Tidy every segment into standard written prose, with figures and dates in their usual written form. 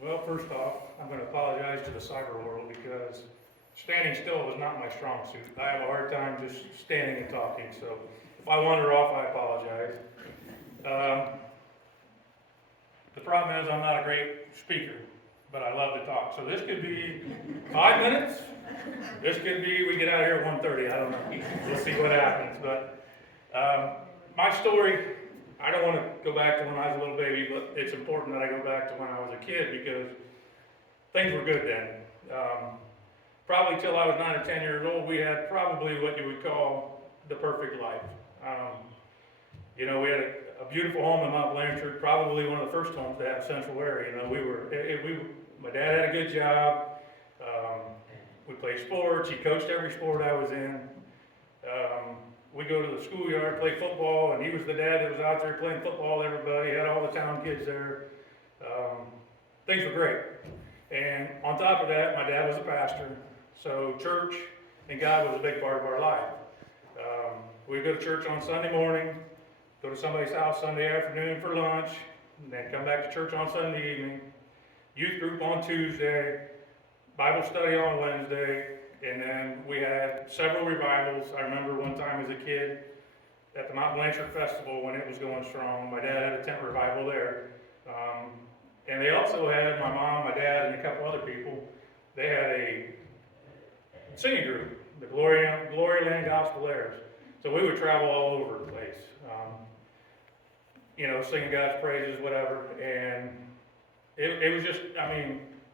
Well, first off, I'm going to apologize to the cyber world because standing still is not my strong suit. I have a hard time just standing and talking, so if I wander off, I apologize. Um, the problem is I'm not a great speaker, but I love to talk. So this could be 5 minutes. This could be we get out of here at 1:30. I don't know. We'll see what happens. But my story, I don't want to go back to when I was a little baby, but it's important that I go back to when I was a kid because things were good then. Probably till I was 9 or 10 years old, we had probably what you would call the perfect life. We had a beautiful home in Mount Blanchard, probably one of the first homes to have central area. My dad had a good job. We played sports. He coached every sport I was in. We go to the schoolyard, play football, and he was the dad that was out there playing football with everybody. He had all the town kids there. Things were great. And on top of that, my dad was a pastor, so church and God was a big part of our life. We'd go to church on Sunday morning, go to somebody's house Sunday afternoon for lunch, and then come back to church on Sunday evening, youth group on Tuesday, Bible study on Wednesday, and then we had several revivals. I remember one time as a kid at the Mount Blanchard Festival when it was going strong. My dad had a tent revival there. And they also had my mom, my dad, and a couple other people. They had a singing group, the Gloryland Gospelaires. So we would travel all over the place, singing God's praises, whatever. And it was just,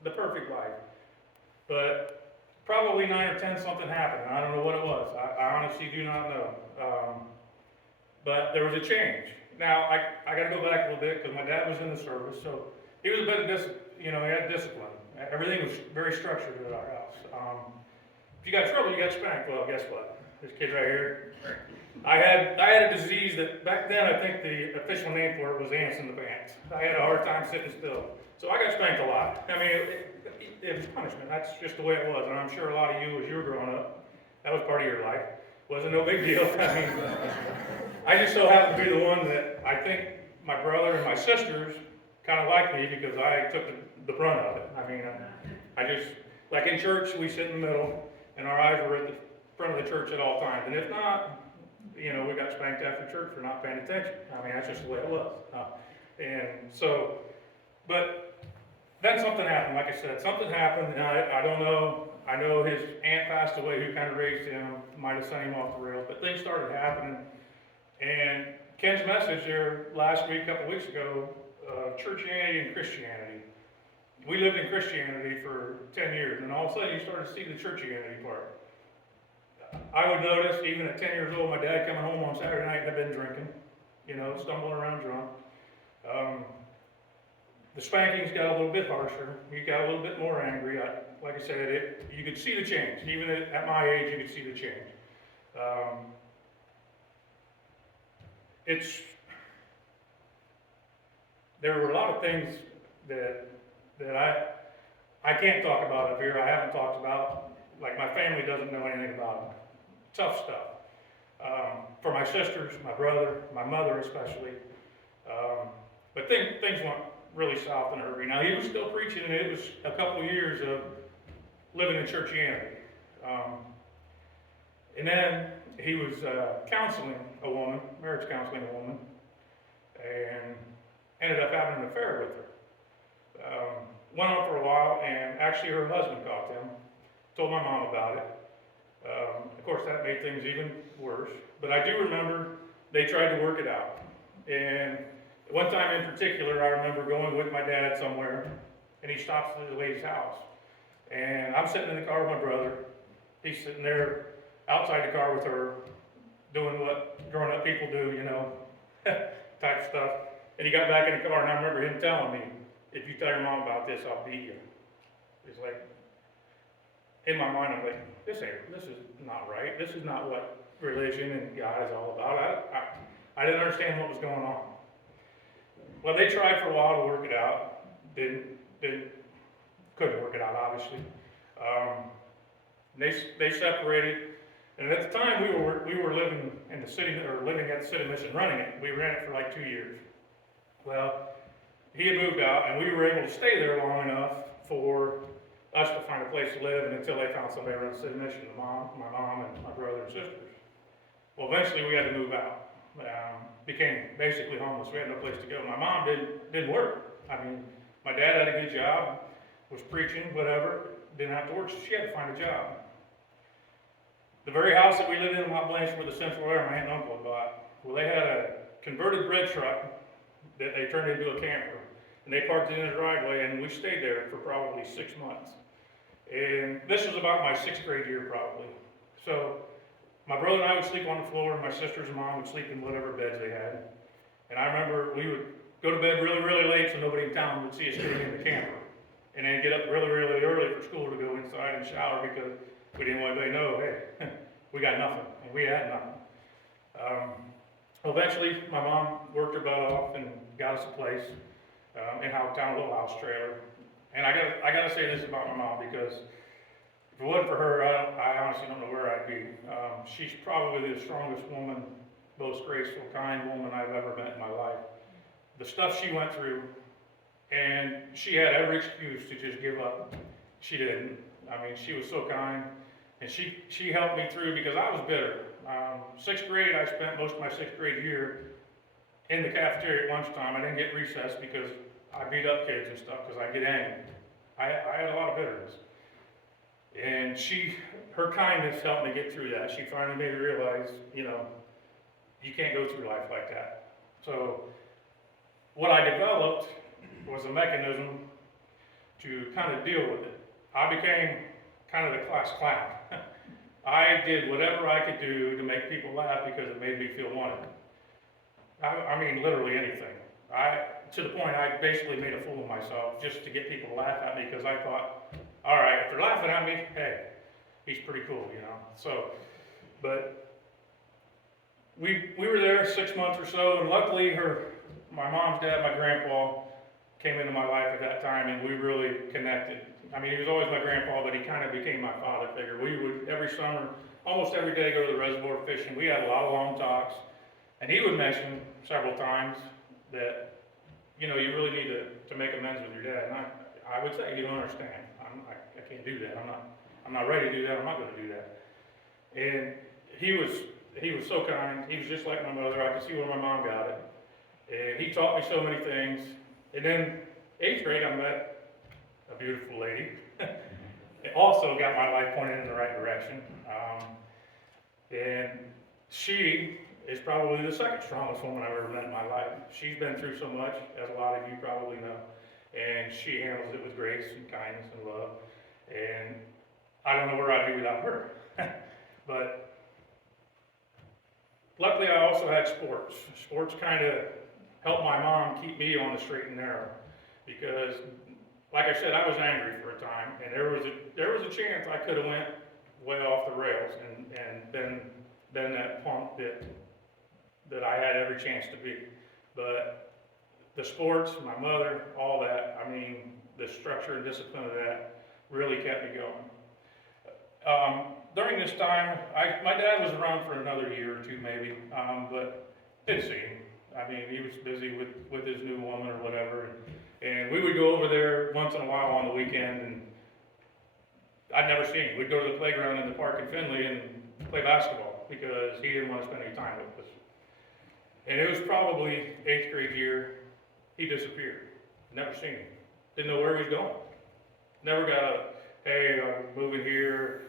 the perfect life. But probably 9 or 10, something happened. I don't know what it was. I honestly do not know. But there was a change. Now, I got to go back a little bit because my dad was in the service. So he was a bit of he had discipline. Everything was very structured at our house. If you got trouble, you got spanked. Well, guess what? This kid right here. I had a disease that back then I think the official name for it was ants in the pants. I had a hard time sitting still. So I got spanked a lot. It was punishment. That's just the way it was. And I'm sure a lot of you, as you were growing up, that was part of your life. Wasn't no big deal. I just so happened to be the one that I think my brother and my sisters kind of liked me because I took the brunt of it. I just, like in church, we sit in the middle, and our eyes were at the front of the church at all times. And if not, we got spanked after church for not paying attention. That's just the way it was. But then something happened. Like I said, something happened, and I don't know. I know his aunt passed away who kind of raised him, might have sent him off the rails, but things started happening. And Ken's message there last week, a couple weeks ago, churchianity and Christianity. We lived in Christianity for 10 years, and all of a sudden you started to see the churchianity part. I would notice, even at 10 years old, my dad coming home on Saturday night had been drinking, stumbling around drunk. The spankings got a little bit harsher. He got a little bit more angry. Like I said, you could see the change. Even at my age, you could see the change. There were a lot of things that I can't talk about up here. I haven't talked about. Like my family doesn't know anything about them. Tough stuff. For my sisters, my brother, my mother especially. But things went really south in a hurry. Now he was still preaching, and it was a couple of years of living in churchianity. And then he was counseling a woman, marriage counseling a woman, and ended up having an affair with her. Went on for a while, and actually her husband caught them, told my mom about it. Of course, that made things even worse. But I do remember they tried to work it out. And one time in particular, I remember going with my dad somewhere, and he stops at the lady's house. And I'm sitting in the car with my brother. He's sitting there outside the car with her, doing what grown-up people do, type stuff. And he got back in the car, and I remember him telling me, if you tell your mom about this, I'll beat you. It's like, in my mind, I'm like, this is not right. This is not what religion and God is all about. I didn't understand what was going on. Well, they tried for a while to work it out. Couldn't work it out, obviously. They separated, and at the time we were living in the city, or living at the city mission, running it. We ran it for like 2 years. Well, he had moved out, and we were able to stay there long enough for us to find a place to live, and until they found somebody around the city mission, my mom and my brother and sisters. Well, eventually we had to move out. Became basically homeless. We had no place to go. My mom didn't work. I mean, my dad had a good job, was preaching, whatever, didn't have to work, so she had to find a job. The very house that we lived in Mont Blanche where the central air my aunt and uncle had bought, well, they had a converted bread truck that they turned into a camper. And they parked it in the driveway, and we stayed there for probably 6 months. And this was about my 6th grade year, probably. So my brother and I would sleep on the floor, and my sisters and mom would sleep in whatever beds they had. And I remember we would go to bed really, really late so nobody in town would see us getting in the camper. And then get up really, really early for school to go inside and shower because we didn't want anybody to know, hey, we got nothing, and we had nothing. Eventually, my mom worked her butt off and got us a place in Howtown, a little house trailer. And I gotta say this about my mom, because if it wasn't for her, I honestly don't know where I'd be. She's probably the strongest woman, most graceful, kind woman I've ever met in my life. The stuff she went through, and she had every excuse to just give up. She didn't. I mean, she was so kind, and she helped me through because I was bitter. 6th grade, I spent most of my 6th grade year in the cafeteria at lunchtime. I didn't get recess because I beat up kids and stuff because I get angry. I had a lot of bitterness. And her kindness helped me get through that. She finally made me realize, you can't go through life like that. So what I developed was a mechanism to kind of deal with it. I became kind of the class clown. I did whatever I could do to make people laugh because it made me feel wanted. I mean, literally anything. To the point I basically made a fool of myself just to get people to laugh at me because I thought, all right, if they're laughing at me, hey, he's pretty cool, So, but we were there 6 months or so, and luckily my mom's dad, my grandpa, came into my life at that time, and we really connected. I mean, he was always my grandpa, but he kind of became my father figure. We would, every summer, almost every day, go to the reservoir fishing. We had a lot of long talks, and he would mention several times that, you really need to make amends with your dad. And I would say, you don't understand. I can't do that. I'm not ready to do that. I'm not going to do that. And he was so kind. He was just like my mother. I could see where my mom got it. And he taught me so many things. And then 8th grade, I met a beautiful lady. It also got my life pointed in the right direction. And she is probably the second strongest woman I've ever met in my life. She's been through so much, as a lot of you probably know. And she handles it with grace and kindness and love. And I don't know where I'd be without her. But luckily I also had sports. Sports kind of helped my mom keep me on the straight and narrow. Because, like I said, I was angry for a time, and there was a chance I could have went way off the rails and been that punk that I had every chance to be. But the sports, my mother, all that, I mean, the structure and discipline of that really kept me going. During this time, my dad was around for another year or two maybe, but didn't see him. I mean, he was busy with his new woman or whatever, and we would go over there once in a while on the weekend, and I'd never seen him. We'd go to the playground in the park in Findlay and play basketball because he didn't want to spend any time with us. And it was probably 8th grade year, he disappeared. Never seen him. Didn't know where he was going. Never got a, hey, I'm moving here,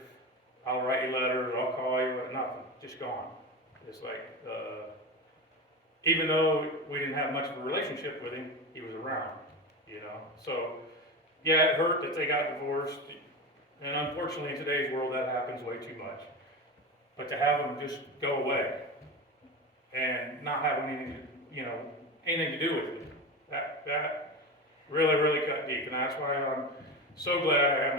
I'll write you letters, I'll call you, nothing. Just gone. It's like, even though we didn't have much of a relationship with him, he was around, So, yeah, it hurt that they got divorced. And unfortunately, in today's world, that happens way too much. But to have him just go away and not have anything, anything to do with it, that really, really cut deep. And that's why I'm so glad I had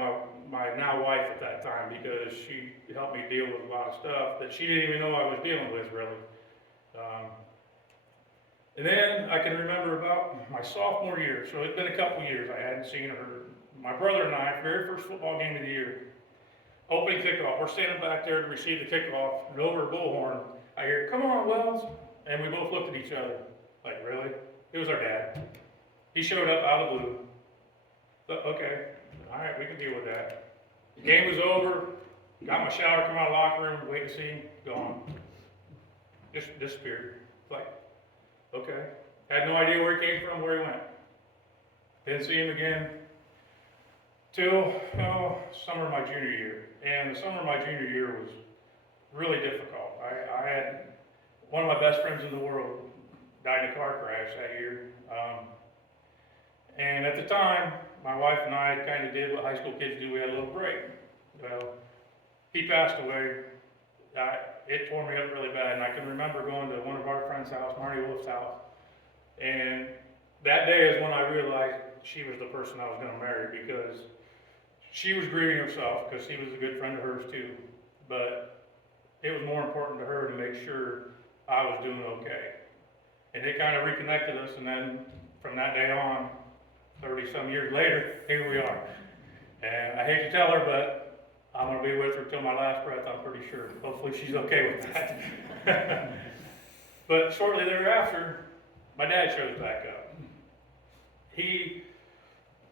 my now wife at that time, because she helped me deal with a lot of stuff that she didn't even know I was dealing with, really. And then I can remember about my sophomore year, so it's been a couple years I hadn't seen her. My brother and I, very first football game of the year, opening kickoff. We're standing back there to receive the kickoff, and over a bullhorn, I hear, "Come on, Wells." And we both looked at each other, like, really? It was our dad. He showed up out of the blue. So, okay, all right, we can deal with that. Game was over. Got my shower, come out of the locker room, wait to see him, gone. Just disappeared. Like, okay. Had no idea where he came from, where he went. Didn't see him again till summer of my junior year. And the summer of my junior year was really difficult. I had one of my best friends in the world died in a car crash that year. And at the time, my wife and I kind of did what high school kids do. We had a little break. Well, he passed away. It tore me up really bad. And I can remember going to one of our friends' house, Marty Wolf's house. And that day is when I realized she was the person I was going to marry, because she was grieving herself, because he was a good friend of hers too. But it was more important to her to make sure I was doing okay. And it kind of reconnected us, and then from that day on, 30-some years later, here we are. And I hate to tell her, but I'm going to be with her till my last breath, I'm pretty sure. Hopefully she's okay with that. But shortly thereafter, my dad shows back up. He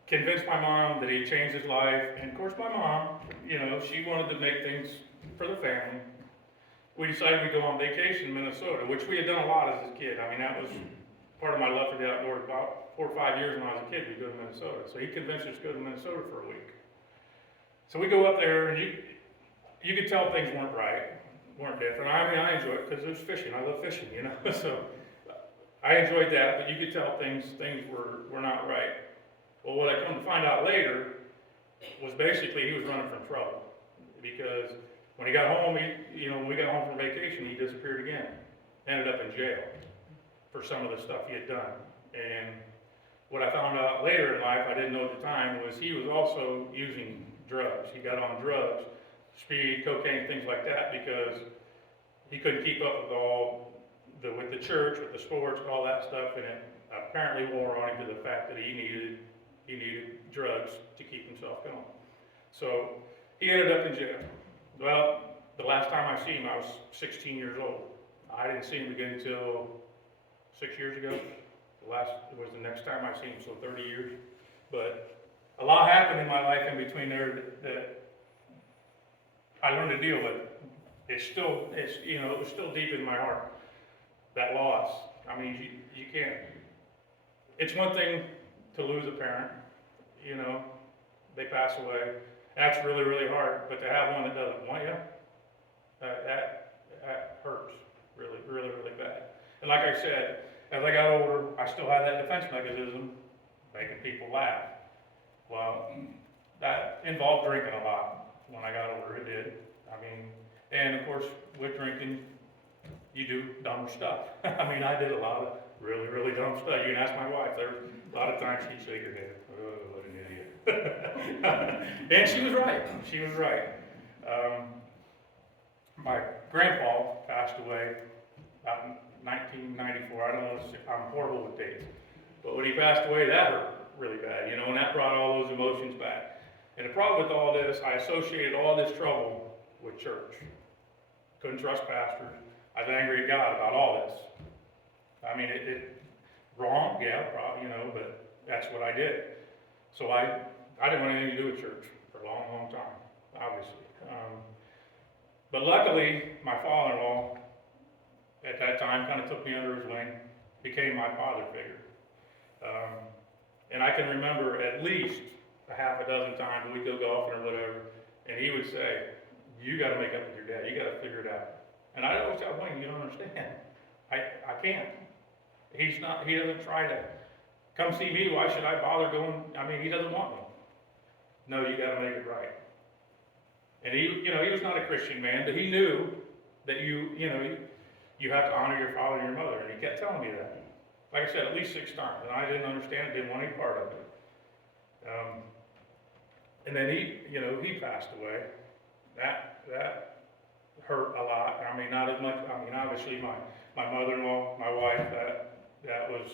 convinced my mom that he changed his life, and of course my mom, she wanted to make things for the family. We decided we'd go on vacation in Minnesota, which we had done a lot as a kid. I mean, that was part of my love for the outdoors. About 4 or 5 years when I was a kid, we'd go to Minnesota. So he convinced us to go to Minnesota for a week. So we go up there, and you could tell things weren't right, weren't different. I mean, I enjoyed it because it was fishing. I love fishing, So I enjoyed that, but you could tell things were not right. Well, what I come to find out later was basically he was running from trouble, because when he got home, when we got home from vacation, he disappeared again. Ended up in jail for some of the stuff he had done. And what I found out later in life, I didn't know at the time, was he was also using drugs. He got on drugs, speed, cocaine, things like that, because he couldn't keep up with the church, with the sports, all that stuff, and it apparently wore on him to the fact that he needed drugs to keep himself going. So he ended up in jail. Well, the last time I seen him, I was 16 years old. I didn't see him again until 6 years ago. It was the next time I seen him, so 30 years. But a lot happened in my life in between there that I learned to deal with. It was still deep in my heart, that loss. I mean, you can't. It's one thing to lose a parent, they pass away. That's really, really hard. But to have one that doesn't want you, that hurts really, really, really bad. And like I said, as I got older, I still had that defense mechanism, making people laugh. Well, that involved drinking a lot when I got older. It did. I mean, and of course, with drinking, you do dumber stuff. I mean, I did a lot of really, really dumb stuff. You can ask my wife. There were a lot of times she'd shake her head. Oh, what an idiot. And she was right. She was right. My grandpa passed away about 1994. I don't know, I'm horrible with dates. But when he passed away, that hurt really bad, and that brought all those emotions back. And the problem with all this, I associated all this trouble with church. Couldn't trust pastors. I was angry at God about all this. I mean, it wrong, yeah, probably, but that's what I did. So I didn't want anything to do with church for a long, long time, obviously. But luckily, my father-in-law at that time kind of took me under his wing, became my father figure. And I can remember at least a half a dozen times we'd go golfing or whatever, and he would say, you got to make up with your dad. You got to figure it out. And I'd always tell Wayne, you don't understand. I can't. He doesn't try to come see me. Why should I bother going? I mean, he doesn't want me. No, you got to make it right. And he was not a Christian man, but he knew that you have to honor your father and your mother. And he kept telling me that. Like I said, at least 6 times. And I didn't understand it, didn't want any part of it. And then he passed away. That hurt a lot. I mean, not as much. I mean, obviously my mother-in-law, my wife, that was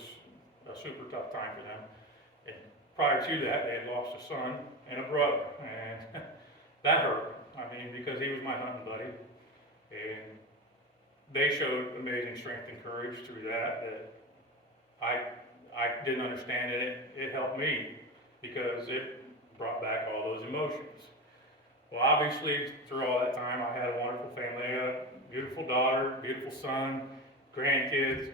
a super tough time for them. And prior to that, they had lost a son and a brother, and that hurt. I mean, because he was my hunting buddy, and they showed amazing strength and courage through that. That I didn't understand it. It helped me because it brought back all those emotions. Well, obviously, through all that time, I had a wonderful family. I got a beautiful daughter, beautiful son, grandkids.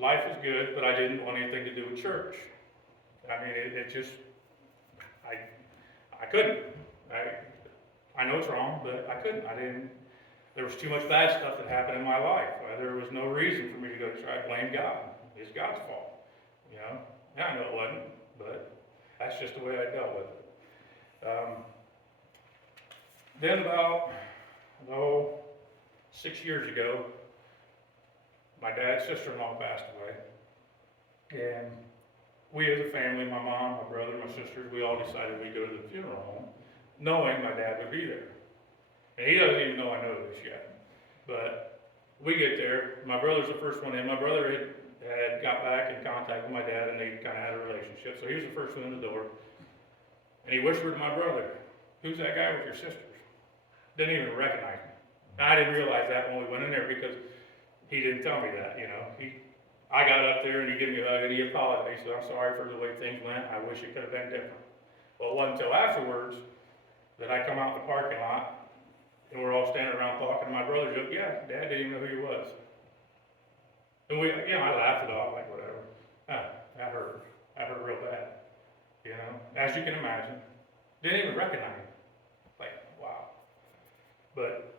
Life was good, but I didn't want anything to do with church. I mean, it just, I couldn't. I know it's wrong, but I couldn't. I didn't. There was too much bad stuff that happened in my life. There was no reason for me to go to church. I blame God. It's God's fault. You know? And I know it wasn't, but that's just the way I dealt with it. Then about, 6 years ago, my dad's sister-in-law passed away. And we as a family, my mom, my brother, my sisters, we all decided we'd go to the funeral home, knowing my dad would be there. And he doesn't even know I know this yet. But we get there, my brother's the first one in. My brother had got back in contact with my dad, and they kind of had a relationship. So he was the first one in the door. And he whispered to my brother, "Who's that guy with your sisters?" Didn't even recognize me. Now, I didn't realize that when we went in there because he didn't tell me that, you know. I got up there and he gave me a hug and he apologized. He said, "I'm sorry for the way things went. I wish it could have been different." Well, it wasn't until afterwards that I come out in the parking lot and we're all standing around talking. My brother joked, "Yeah, Dad didn't even know who he was." And I laughed it off like whatever. That hurt. That hurt real bad. You know, as you can imagine. Didn't even recognize him. Like, wow. But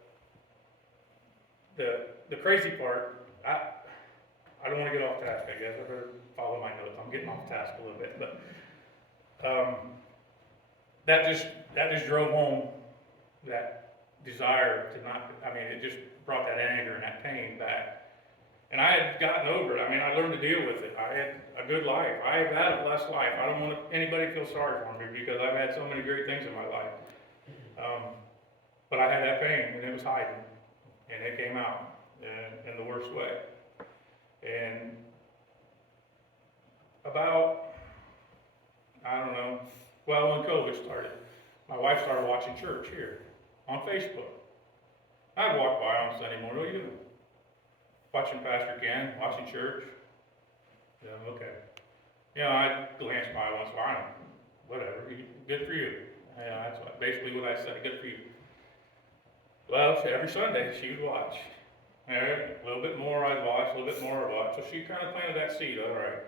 the crazy part, I don't want to get off task, I guess. I better follow my notes. I'm getting off task a little bit, but that just drove home that desire to not. I mean, it just brought that anger and that pain back. And I had gotten over it. I mean, I learned to deal with it. I had a good life. I have had a blessed life. I don't want anybody to feel sorry for me because I've had so many great things in my life. But I had that pain, and it was hiding, and it came out in the worst way. And about, when COVID started, my wife started watching church here on Facebook. I'd walk by on Sunday morning, "What are you doing?" "Watching Pastor Ken, watching church." Yeah, okay. I'd glance by once in a while, whatever, good for you. Yeah, that's basically what I said, good for you. Well, every Sunday she would watch. A little bit more I'd watch, a little bit more I'd watch. So she kind of planted that seed, all right,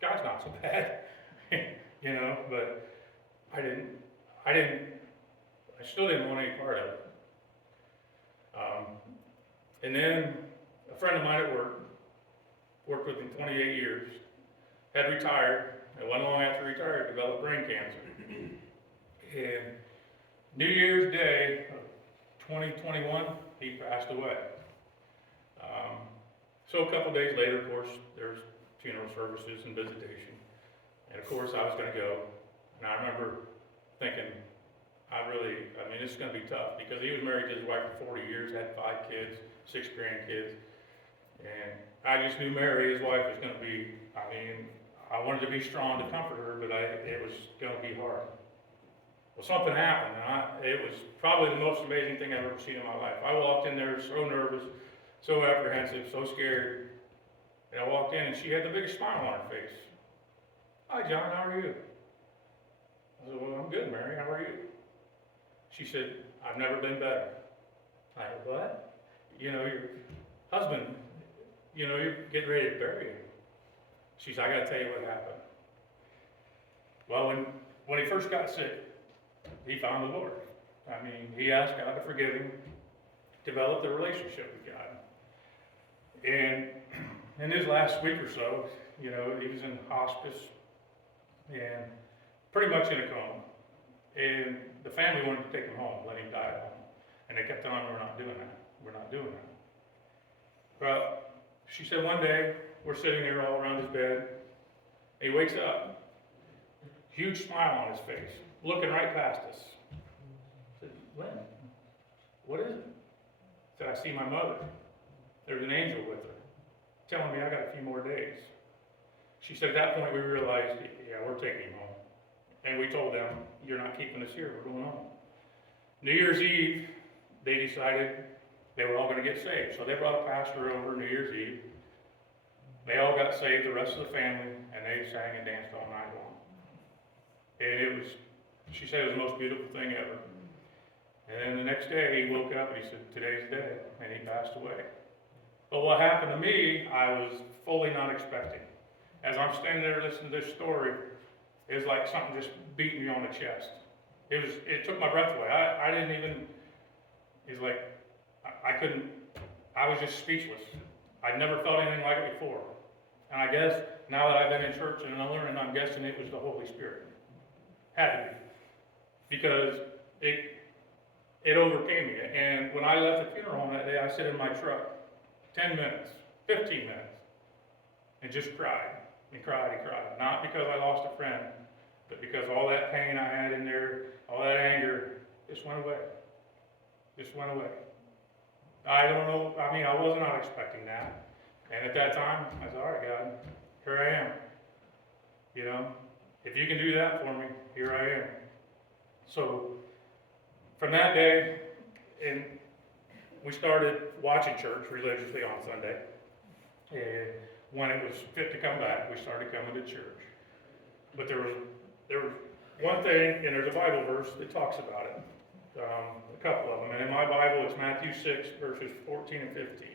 God's not so bad, but I still didn't want any part of it. And then a friend of mine at worked with him 28 years, had retired, and wasn't long after retired, developed brain cancer. And New Year's Day of 2021, he passed away. So a couple days later, of course, there's funeral services and visitation. And of course, I was going to go. And I remember thinking, this is going to be tough because he was married to his wife for 40 years, had 5 kids, 6 grandkids. And I just knew Mary, his wife, was going to be, I wanted to be strong to comfort her, but it was going to be hard. Well, something happened, and it was probably the most amazing thing I've ever seen in my life. I walked in there so nervous, so apprehensive, so scared. And I walked in, and she had the biggest smile on her face. "Hi, John, how are you?" I said, "Well, I'm good, Mary. How are you?" She said, "I've never been better." I said, "What?" Your husband, you're getting ready to bury him. She said, "I got to tell you what happened." Well, when he first got sick, he found the Lord. He asked God to forgive him, developed a relationship with God. And in his last week or so, he was in hospice and pretty much in a coma. And the family wanted to take him home, let him die at home. And they kept telling him, "We're not doing that. We're not doing that." Well, she said one day, we're sitting there all around his bed. He wakes up, huge smile on his face, looking right past us. I said, "Lynn, what is it?" I said, "I see my mother. There's an angel with her, telling me I got a few more days." She said, at that point we realized, yeah, we're taking him home. And we told them, "You're not keeping us here, we're going home." New Year's Eve, they decided they were all going to get saved. So they brought a pastor over New Year's Eve. They all got saved, the rest of the family, and they sang and danced all night long. And it was, she said it was the most beautiful thing ever. And then the next day he woke up and he said, today's the day, and he passed away. But what happened to me, I was fully not expecting. As I'm standing there listening to this story, it was like something just beat me on the chest. It took my breath away. I didn't even, it's like, I couldn't, I was just speechless. I'd never felt anything like it before. And I guess now that I've been in church and I'm learning, I'm guessing it was the Holy Spirit. Had to be. Because it overcame me. And when I left the funeral home that day, I sat in my truck 10 minutes, 15 minutes, and just cried and cried and cried. Not because I lost a friend, but because all that pain I had in there, all that anger, just went away. Just went away. I don't know, I mean, I was not expecting that. And at that time, I said, all right, God, here I am. You know, if you can do that for me, here I am. So, from that day, and we started watching church religiously on Sunday. And when it was fit to come back, we started coming to church. But there was one thing, and there's a Bible verse that talks about it. A couple of them. And in my Bible, it's Matthew 6, verses 14 and 15.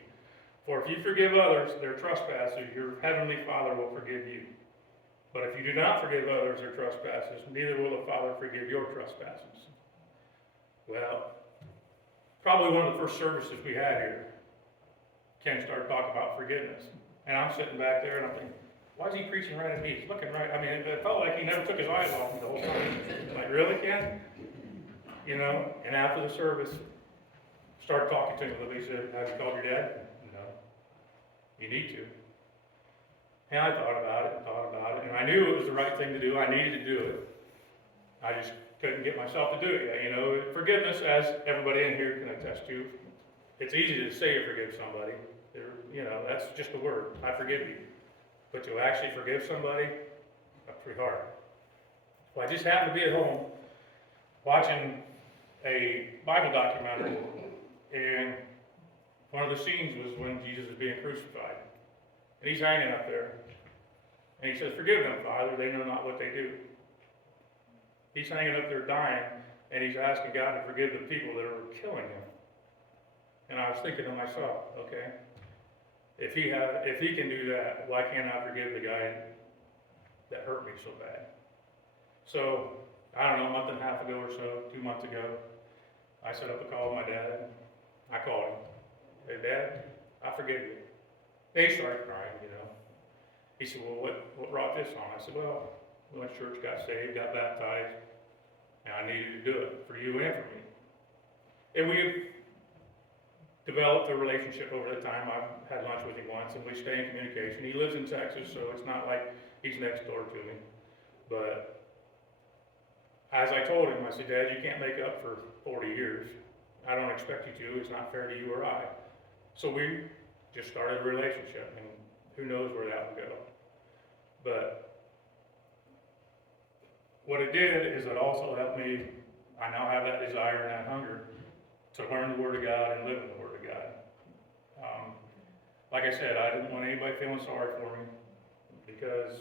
For if you forgive others their trespasses, your heavenly Father will forgive you. But if you do not forgive others their trespasses, neither will the Father forgive your trespasses. Well, probably one of the first services we had here, Ken started talking about forgiveness. And I'm sitting back there and I'm thinking, why is he preaching right at me? He's looking right, I mean, it felt like he never took his eyes off me the whole time. I'm like, really, Ken? You know, and after the service, started talking to him. He said, have you called your dad? No. You need to. And I thought about it, and I knew it was the right thing to do. I needed to do it. I just couldn't get myself to do it yet. You know, forgiveness, as everybody in here can attest to, it's easy to say you forgive somebody. You know, that's just a word. I forgive you. But to actually forgive somebody, that's pretty hard. Well, I just happened to be at home watching a Bible documentary, and one of the scenes was when Jesus was being crucified. And he's hanging up there. And he says, forgive them, Father, they know not what they do. He's hanging up there dying, and he's asking God to forgive the people that are killing him. And I was thinking to myself, okay, if he can do that, why can't I forgive the guy that hurt me so bad? So, I don't know, a month and a half ago or so, 2 months ago, I set up a call with my dad. I called him. Hey, Dad, I forgive you. He started crying, you know. He said, well, what brought this on? I said, well, we went to church, got saved, got baptized, and I needed to do it for you and for me. And we've developed a relationship over the time. I've had lunch with him once, and we stay in communication. He lives in Texas, so it's not like he's next door to me. But as I told him, I said, Dad, you can't make up for 40 years. I don't expect you to. It's not fair to you or I. So we just started a relationship, and who knows where that will go. But what it did is it also helped me, I now have that desire and that hunger to learn the Word of God and live in the Word of God. Like I said, I didn't want anybody feeling sorry for me, because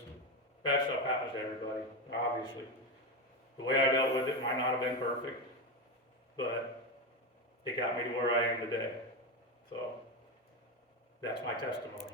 bad stuff happens to everybody, obviously. The way I dealt with it might not have been perfect, but it got me to where I am today. So that's my testimony.